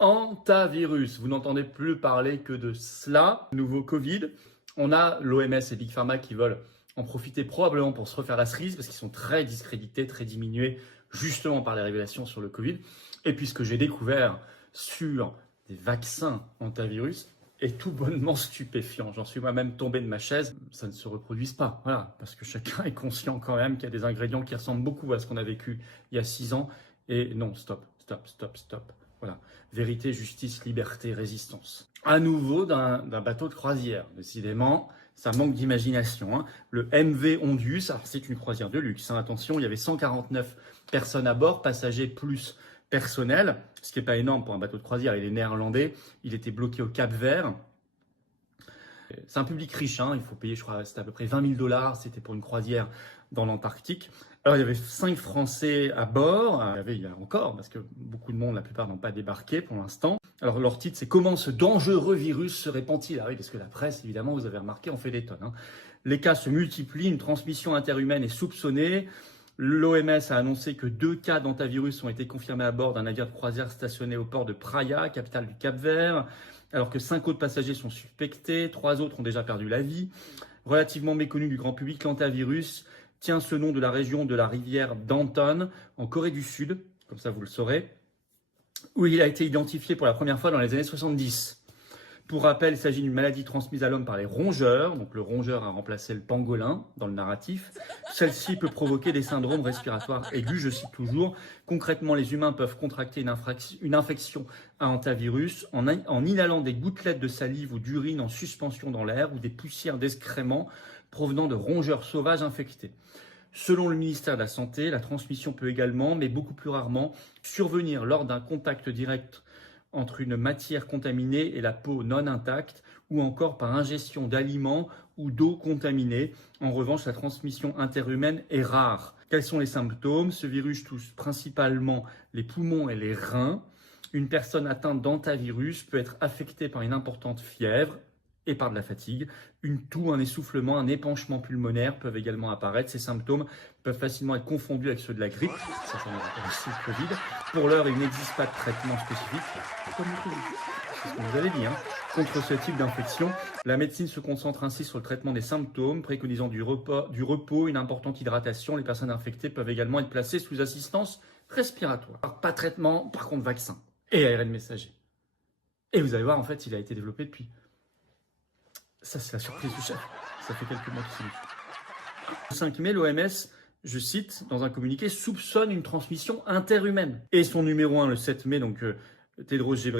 Hantavirus, vous n'entendez plus parler que de cela. Nouveau Covid, on a l'OMS et Big Pharma qui veulent en profiter probablement pour se refaire la cerise parce qu'ils sont très discrédités, très diminués justement par les révélations sur le Covid. Et puis ce que j'ai découvert sur des vaccins hantavirus est tout bonnement stupéfiant. J'en suis moi-même tombé de ma chaise. Ça ne se reproduise pas, voilà, parce que chacun est conscient quand même qu'il y a des ingrédients qui ressemblent beaucoup à ce qu'on a vécu il y a 6 ans. Et non, stop. Voilà, vérité, justice, liberté, résistance. À nouveau d'un bateau de croisière. Décidément, ça manque d'imagination. Hein. Le MV Ondius, alors c'est une croisière de luxe. Hein. Attention, il y avait 149 personnes à bord, passagers plus personnel, ce qui n'est pas énorme pour un bateau de croisière. Il est néerlandais, il était bloqué au Cap-Vert. C'est un public riche, hein. Il faut payer, je crois, c'était à peu près 20 000 $. C'était pour une croisière dans l'Antarctique. Alors, il y avait 5 Français à bord. Il y a encore, parce que beaucoup de monde, la plupart n'ont pas débarqué pour l'instant. Alors, leur titre, c'est « Comment ce dangereux virus se répand-il » Ah oui, parce que la presse, évidemment, vous avez remarqué, on fait des tonnes. Hein. Les cas se multiplient, une transmission interhumaine est soupçonnée. L'OMS a annoncé que 2 cas d'hantavirus ont été confirmés à bord d'un navire de croisière stationné au port de Praia, capitale du Cap-Vert, alors que 5 autres passagers sont suspectés, 3 autres ont déjà perdu la vie. Relativement méconnu du grand public, l'hantavirus tient ce nom de la région de la rivière Danton, en Corée du Sud, comme ça vous le saurez, où il a été identifié pour la première fois dans les années 70. Pour rappel, il s'agit d'une maladie transmise à l'homme par les rongeurs. Donc le rongeur a remplacé le pangolin dans le narratif. Celle-ci peut provoquer des syndromes respiratoires aigus, je cite toujours. Concrètement, les humains peuvent contracter une infection à hantavirus en inhalant des gouttelettes de salive ou d'urine en suspension dans l'air ou des poussières d'excréments provenant de rongeurs sauvages infectés. Selon le ministère de la Santé, la transmission peut également, mais beaucoup plus rarement, survenir lors d'un contact direct entre une matière contaminée et la peau non intacte, ou encore par ingestion d'aliments ou d'eau contaminée. En revanche, la transmission interhumaine est rare. Quels sont les symptômes? Ce virus touche principalement les poumons et les reins. Une personne atteinte d'hantavirus peut être affectée par une importante fièvre et par de la fatigue. Une toux, un essoufflement, un épanchement pulmonaire peuvent également apparaître. Ces symptômes peuvent facilement être confondus avec ceux de la grippe. Ça me rappelle aussi le Covid. Pour l'heure, il n'existe pas de traitement spécifique. Comme le Covid. C'est ce que vous avez dit. Hein. Contre ce type d'infection, la médecine se concentre ainsi sur le traitement des symptômes, préconisant du repos, une importante hydratation. Les personnes infectées peuvent également être placées sous assistance respiratoire. Pas traitement, par contre vaccin et ARN messager. Et vous allez voir, en fait, il a été développé depuis. Ça, c'est la surprise du chef. Ça fait quelques mois qu'il Le 5 mai, l'OMS, je cite, dans un communiqué, soupçonne une transmission interhumaine. Et son numéro 1, le 7 mai, donc Tedros Ghebreyesus,